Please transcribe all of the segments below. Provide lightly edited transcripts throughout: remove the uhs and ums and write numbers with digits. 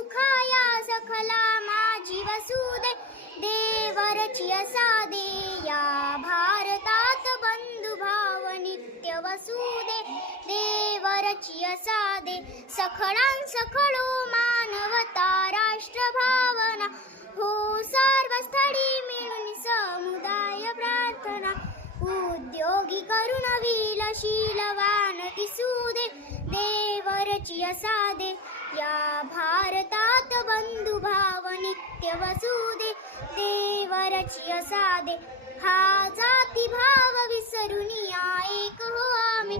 सुखाया सखला माझी वसुदे देवरची असादे या भारतात बंधुभाव नित्य वसुदे देवरची असादे सखळां सखळो मानवता राष्ट्र भावना हो सर्वस्थळी मिळून समुदाय प्रार्थना उद्योगी करून शीलवान दिसुदे देवरची असादे या भारतात बंधुभाव नित्य वसुदे देवरची असादे हा जाती भाव विसरून या एक हो आम्ही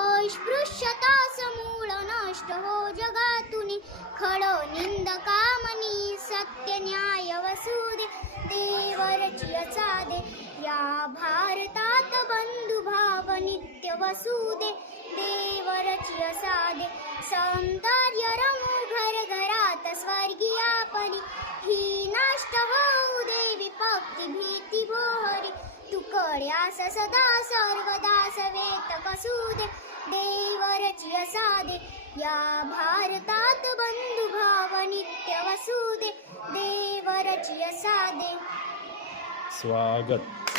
अस्पृश्यता समूळ नष्ट हो जगातून खळो निंदका मनी सत्य न्याय वसुदे देवरची असादे या भारतात बंधुभाव नित्य वसुदे देवरची असादे सौंदर्य रमू घर घरात स्वर्गीयापरी ही नष्ट होऊ दे विभक्ती भीती भोरी तुकड्यास सदा सर्वदा सवेत कसुदे देवरची असादे या भारतात बंधुभाव नित्य वसुदे देवरची असादे. स्वागत.